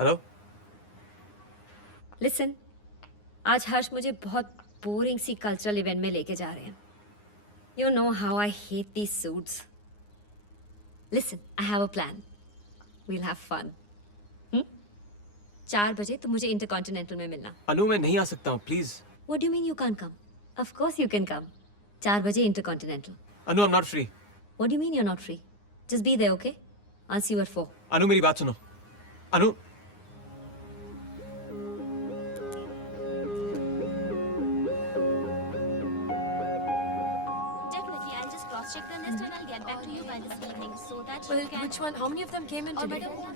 Hello. Listen, आज हर्ष मुझे बहुत बोरिंग सी कल्चरल इवेंट में लेके जा रहे हैं. You know how I hate these suits. Listen, I have a plan. We'll have fun. 4 बजे तुम मुझे इंटरकॉन्टिनेंटल में मिलना. अनु मैं नहीं आ सकता हूँ please. What do you mean you can come? Of course you can come. 4 बजे InterContinental. Anu I am not free. What do you mean you are not free? Just be there, okay? I see you at 4. Anu मेरी बात सुनो. Anu Definitely, I'll just cross-check the list and I'll get back to you by this evening so that Well, you can... which one? How many of them came in Or today? madam, we are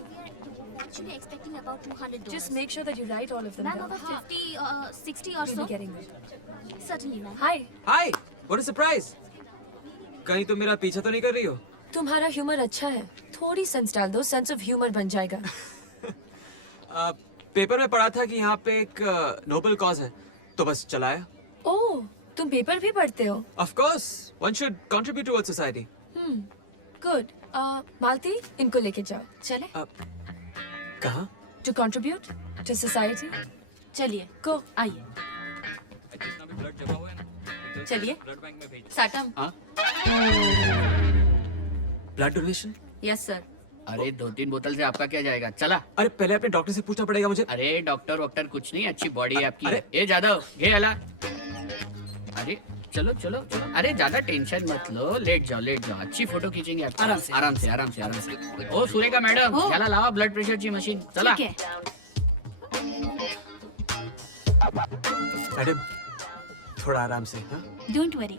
actually expecting about 200 Just doors. make sure that you write all of them Ma'am, down. about 50, 60 or We'll so. be getting them. Certainly, ma'am. Hi, hi. What a surprise. कहीं तुम मेरा पीछा तो नहीं कर रही हो? तुम्हारा ह्यूमर अच्छा है. थोड़ी सेंस डाल दो, सेंस ऑफ ह्यूमर बन जाएगा. पेपर में पढ़ा था कि यहाँ पे एक नोबल कॉज है तो बस चलाया. ओह, तुम पेपर भी पढ़ते हो? Of course one should contribute towards society. Good. Malti, इनको लेके जाओ. चले? कहाँ? To contribute to society. चलिए, गो. आइए. चलिए. Satam. Blood donation. Yes sir. अरे 2-3 बोतल से आपका क्या जाएगा? चला. अरे पहले अपने डॉक्टर से पूछना पड़ेगा मुझे. अरे डॉक्टर वॉक्टर कुछ नहीं, अच्छी बॉडी है आपकी. अरे- ए जादव, घे हला. अरे चलो चलो चलो. अरे ज्यादा टेंशन मत लो, लेट जाओ लेट जाओ. अच्छी फोटो खींचेंगे आप. आराम से आराम से आराम से आराम से. ओ सुरेखा मैडम, हो. चला लावा ब्लड प्रेशर ची मशीन. चला. ठीक है. मैडम थोड़ा आराम से. हाँ Don't worry.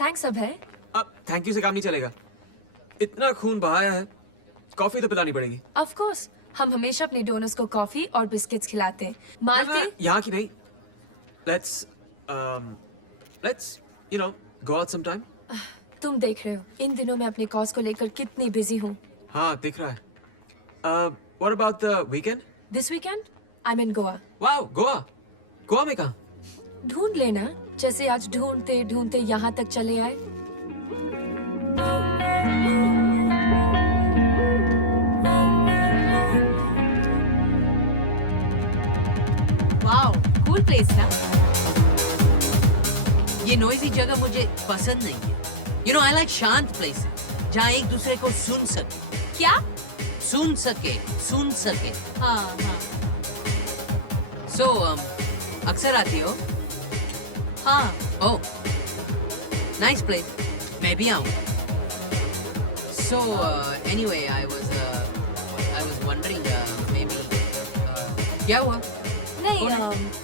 थैंक्स अभय. अब थैंक यू से काम नहीं चलेगा. इतना खून बहाया है, कॉफी तो पिलानी पड़ेगी. ऑफ कोर्स, हम हमेशा अपने डोनर्स को कॉफी और बिस्किट्स खिलाते हैं. मालती, यहाँ की नहीं. Let's you know go out sometime. तुम देख रहे हो इन दिनों मैं अपने कॉज को लेकर कितनी बिजी हूँ. हाँ दिख रहा है. What about the weekend? This weekend I am in Goa. Wow Goa. Goa में कहाँ? ढूंढ लेना, जैसे आज ढूंढते ढूंढते यहाँ तक चले आए. वाओ, कूल प्लेस ना. ये नॉइजी जगह मुझे पसंद नहीं है. यू नो आई लाइक शांत प्लेसेस जहाँ एक दूसरे को सुन सके. क्या? सुन सके. हाँ हाँ. सो अक्सर आती हो? हाँ. ओह, नाइस प्लेस. मैं भी आऊँ. So anyway I was wondering may be क्या हुआ? नहीं,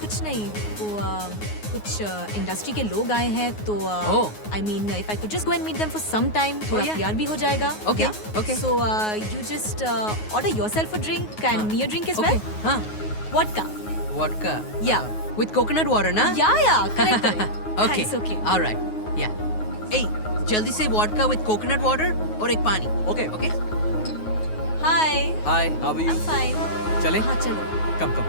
कुछ नहीं. वो कुछ इंडस्ट्री के लोग आए हैं तो Oh. I mean if I could just go and meet them for some time, थोड़ा yeah. प्यार भी हो जाएगा. Okay, okay. So you just order yourself a drink and me a drink as well. हाँ, vodka. Vodka. Yeah. With coconut water, ना? Yeah, correct. Okay. Thanks, okay. All right. Yeah. Hey, जल्दी से vodka with coconut water और एक पानी. Okay. Okay. Hi. Hi how are you? I'm fine. चलें? हाँ चलो. Come come.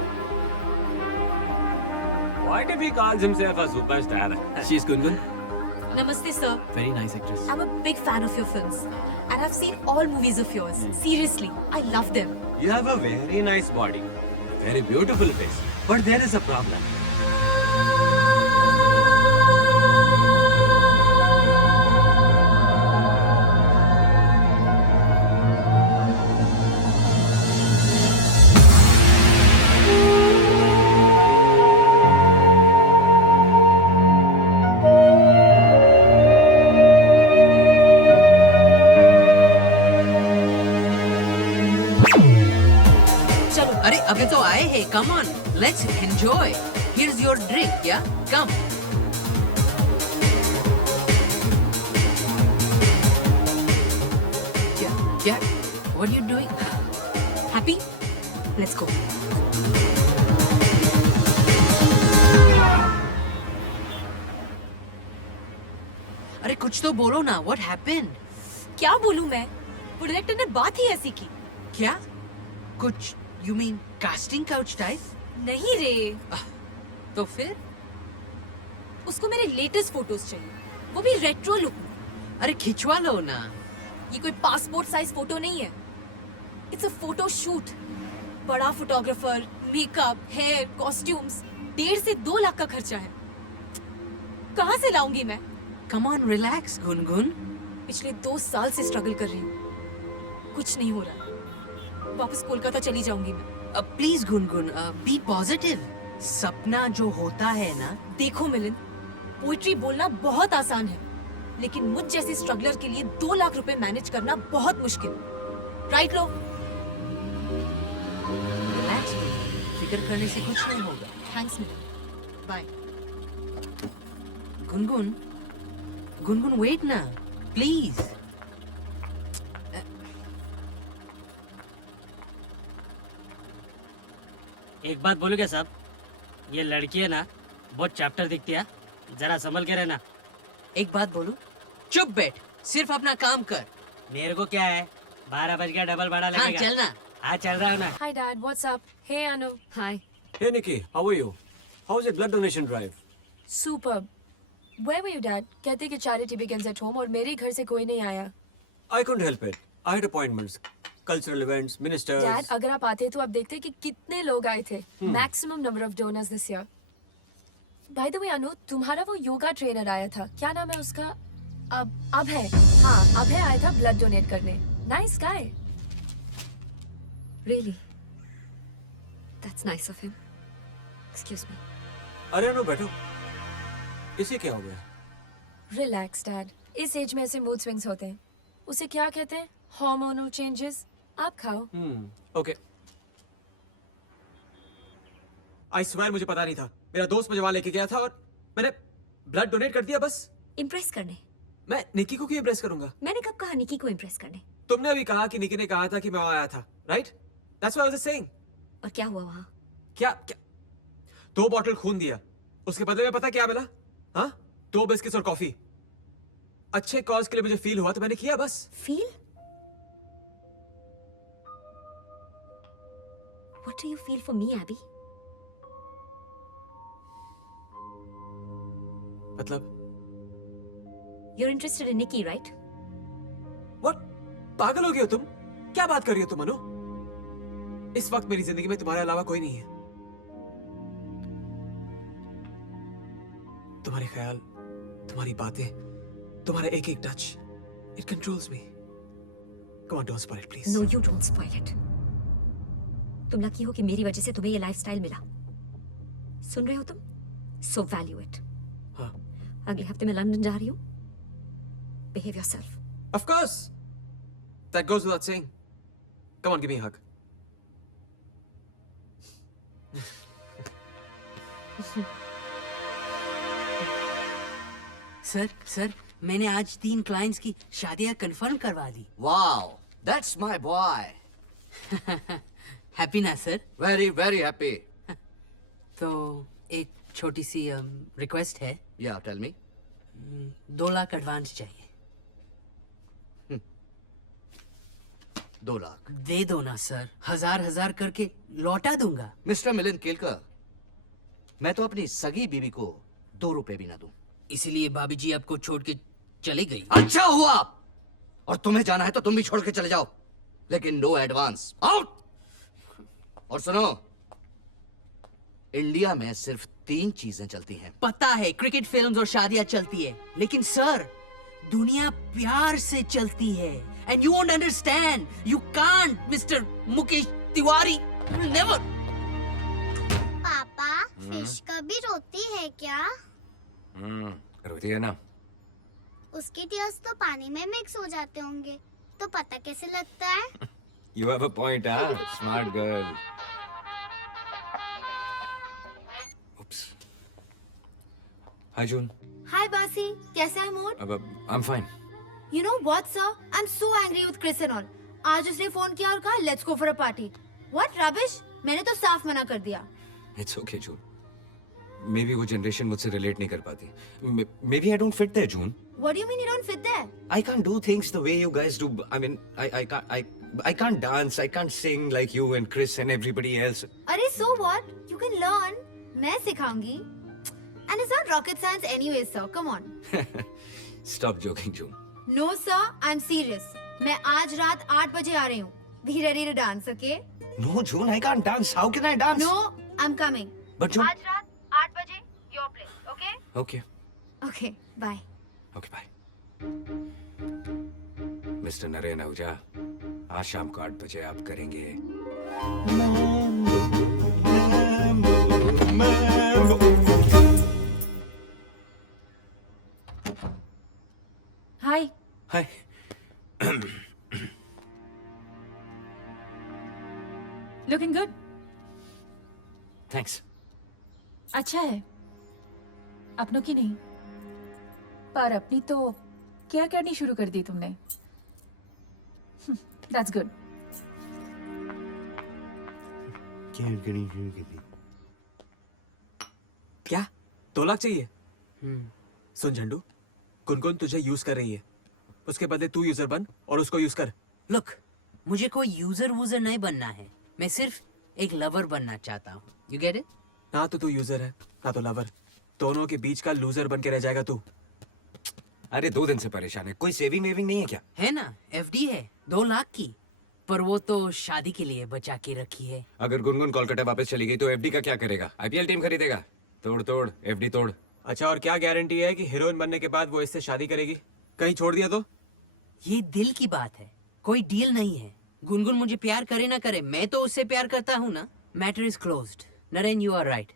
Why did he call himself a superstar? She is Gungun. Namaste, sir. Very nice actress. I'm a big fan of your films. And I've seen all movies of yours. Seriously, I love them. You have a very nice body, very beautiful face. But there is a problem. चलो. अरे अबे तो आए हैं. Come on, let's enjoy. Here's your drink. Yeah, come. Yeah. What are you doing? Happy? Let's go. अरे कुछ तो बोलो ना. What happened? क्या बोलूं मैं? वो डायरेक्टर ने बात ही ऐसी की. क्या? कुछ you mean casting couch type? नहीं रे. तो फिर उसको मेरे लेटेस्ट फोटोज चाहिए, वो भी रेट्रो लुक में। अरे खिंचवा लो ना। ये कोई पासपोर्ट साइज फोटो नहीं है, इट्स अ फोटो शूट। बड़ा फोटोग्राफर, मेकअप, हेयर, कॉस्ट्यूम्स, 1.5 से 2 लाख का खर्चा है। कहाँ से लाऊंगी मैं? Come on relax Gungun. पिछले 2 साल से स्ट्रगल कर रही हूँ, कुछ नहीं हो रहा। वापस कोलकाता चली जाऊंगी मैं। Please Gungun, be positive. सपना जो होता है ना। देखो मिलिंद, पोइट्री बोलना बहुत आसान है, लेकिन मुझ जैसे स्ट्रगलर के लिए 2 लाख रुपए मैनेज करना बहुत मुश्किल। राइट लो। रिलैक्स, फिक्र करने से कुछ नहीं होगा। Thanks Milind, bye. Gungun, Gungun wait ना, प्लीज। एक बात बोलूं क्या साहब, ये लड़की है ना बहुत चैप्टर दिखती है, जरा संभल के रहना। एक बात बोलूं? चुप बैठ, सिर्फ अपना काम कर। मेरे को क्या है, 12 बज गया, डबल भाड़ा हाँ लगेगा। चलना। हाँ चल रहा हूँ ना। Hi Dad, what's up? Hey Anu. Hi. Hey Nikki, how are you? How's your blood donation drive? Superb. Where were you Dad? कहते कि charity begins at home और मेरे घर से कोई नहीं आया। I couldn't help it. I had appointments, cultural events, ministers. Dad, अगर आप आते तो आप देखते कि कितने लोग आए थे। Maximum number of donors this year. By the way Anu, तुम्हारा वो योगा ट्रेनर आया था, क्या नाम है उसका? अब है, हाँ अब है, आया था ब्लड डोनेट करने। Nice guy. Really? That's nice of him. Excuse me. अरे नो बैठो, इसे क्या हो गया? Relax Dad. इस एज में ऐसे मूड स्विंग्स होते हैं। उसे क्या कहते हैं? Hormonal changes. आप खाओ। Okay. आई स्वेयर मुझे पता नहीं था। मेरा दोस्त मुझे वहां लेके गया था और मैंने ब्लड डोनेट कर दिया बस। इम्प्रेस करने? मैं निकी को क्यों इम्प्रेस करूंगा? मैंने कब कहा निकी को इम्प्रेस करने? तुमने अभी कहा कि निकी ने कहा था कि मैं वहां आया था, right? That's why I was saying. और क्या हुआ वहाँ? क्या क्या 2 बॉटल खून दिया, उसके बदले में पता क्या मिला? हाँ, 2 बिस्किट्स और कॉफी। अच्छे कॉज के लिए मुझे फील हुआ तो मैंने किया बस। Feel? What do you feel for me, Abby? मतलब You're interested in Nikki, right? What? पागल हो गए हो तुम? क्या बात कर रही हो तुम अनु? इस वक्त मेरी जिंदगी में तुम्हारे अलावा कोई नहीं है। तुम्हारे ख्याल, तुम्हारी बातें, तुम्हारा एक एक touch, it controls me. Come on, don't spoil it, please. No, you don't spoil it. तुम लकी हो कि मेरी वजह से तुम्हें ये लाइफस्टाइल मिला। सुन रहे हो तुम? So value it. हाँ, अगले हफ्ते मैं लंदन जा रही हूँ। Behave yourself. of course. That goes without saying. Come on, give me a hug. Sir, मैंने आज 3 क्लाइंट्स की शादियां कंफर्म करवा दी। Wow, that's my boy. Happy ना सर? Very, very happy. तो एक छोटी सी रिक्वेस्ट है। Yeah, tell me. 2 lakh advance चाहिए। 2 लाख. दे दो ना सर, 1000 करके लौटा दूंगा। मिस्टर मिलिंद केलकर, मैं तो अपनी सगी बीवी को 2 रुपए भी ना दूं। इसीलिए भाभी जी आपको छोड़ के चली गई। अच्छा हुआ। और तुम्हें जाना है तो तुम भी छोड़ के चले जाओ, लेकिन नो एडवांस। आउट। और सुनो, इंडिया में सिर्फ 3 चीजें चलती हैं। पता है, क्रिकेट, फिल्म्स और शादियां चलती है, लेकिन सर दुनिया प्यार से चलती है। And you won't understand, you can't mister Mukesh Tiwari, never. पापा, फिश कभी रोती है क्या? रोती है ना। उसके टीयर्स तो पानी में मिक्स हो जाते होंगे, तो पता कैसे लगता है? You have a point, huh? Smart girl. Oops. Hi, June. हाय बासी, कैसा है mood? I'm fine. You know what, sir? I'm so angry with Chris and all. आज उसने फोन किया और कहा let's go for a party. What rubbish? मैंने तो साफ मना कर दिया। It's okay, June. Maybe वो generation मुझसे relate नहीं कर पाती. Maybe I don't fit there, June. What do you mean you don't fit there? I can't do things the way you guys do. I mean, I can't dance. I can't sing like you and Chris and everybody else. अरे so what? You can learn. मैं सिखाऊंगी। And it's not rocket science anyway, sir. Come on. Stop joking, June. No, sir. I'm serious. मैं आज रात 8 बजे आ रही हूँ. Be ready to dance, okay? No, June, I can't dance. How can I dance? No, I'm coming. But June. आज रात 8 बजे, your place, okay? Okay. Okay, bye. Okay, bye. Mister Naren Ahuja, आज शाम को 8 बजे आप करेंगे hi hi looking good. Thanks. अच्छा है. अपनों की नहीं, पर अपनी तो केयर करनी शुरू कर दी तुमने. That's good. क्या 2 लाख चाहिए? सुन झंडू, गुनगुन तुझे यूज कर रही है. उसके बदले तू यूजर बन और उसको यूज कर. लुक, मुझे कोई यूजर वूजर नहीं बनना है. मैं सिर्फ एक लवर बनना चाहता हूँ. You get it? ना तो तू यूजर है ना तो लवर. दोनों के बीच का लूजर बन के रह जाएगा तू. अरे 2 दिन से परेशान है. कोई सेविंग वेविंग नहीं है क्या? है ना, एफडी है 2 लाख की, पर वो तो शादी के लिए बचा के रखी है. अगर गुनगुन कोलकाता वापस चली गई तो एफडी का क्या करेगा? आईपीएल टीम खरीदेगा. तोड़ तोड़ एफडी तोड़. अच्छा, और क्या गारंटी है कि हीरोइन बनने के बाद वो इससे शादी करेगी? कहीं छोड़ दिया तो? ये दिल की बात है, कोई डील नहीं है. गुनगुन मुझे प्यार करे ना करे, मैं तो उससे प्यार करता हूँ ना. Matter is closed. Naren, you are right.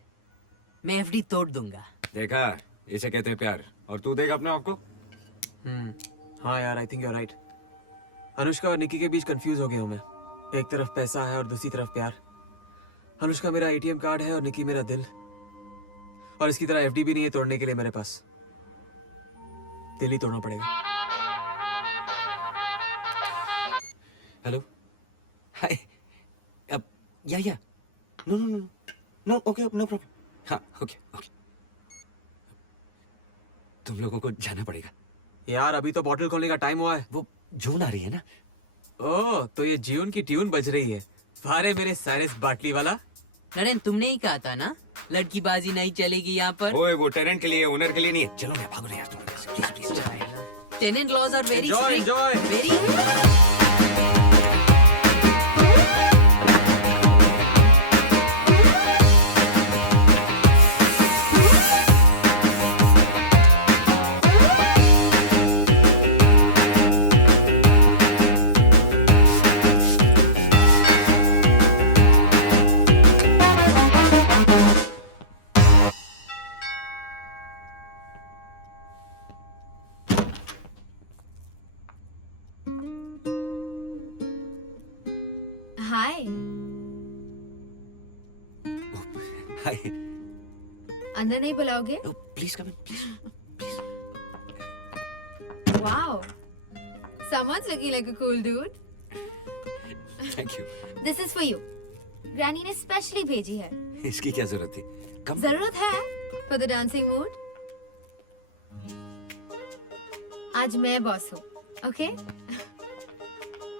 मैं एफडी तोड़ दूंगा. देखा, इसे कहते हैं प्यार. और तू देख अपने आप को. हाँ यार, I think you are right. Anushka और निकी के बीच कंफ्यूज हो गया हूँ मैं. एक तरफ पैसा है और दूसरी तरफ प्यार. अनुष्का मेरा एटीएम कार्ड है और निकी मेरा दिल. और इसकी तरह एफडी भी नहीं है तोड़ने के लिए मेरे पास. दिल ही तोड़ना पड़ेगा. हेलो. हाय. अब या no no no no. Okay, no problem. हाँ, ओके ओके. तुम लोगों को जाना पड़ेगा. यार, अभी तो बॉटल खोलने का टाइम हुआ है. वो जून आ रही है ना. ओह, तो ये जून की ट्यून बज रही है. वारे मेरे साइरस बाटली वाला. नरेन, तुमने ही कहा था ना, लड़की बाजी नहीं चलेगी यहाँ पर. ओए, वो टेनेंट के लिए, ओनर के लिए नहीं है. चलो ना, भागो ना यार तुम. Please please. Tenant laws are very Enjoy, strict. enjoy. Very. Hi. Hi. अंदर नहीं बुलाओगे? Please come in, please. Wow. Someone's looking like a cool dude. Thank you. This is for you. Granny ने स्पेशली भेजी है. इसकी क्या जरूरत थी? कम. जरूरत है for the dancing mood. आज मैं बॉस हूँ, okay?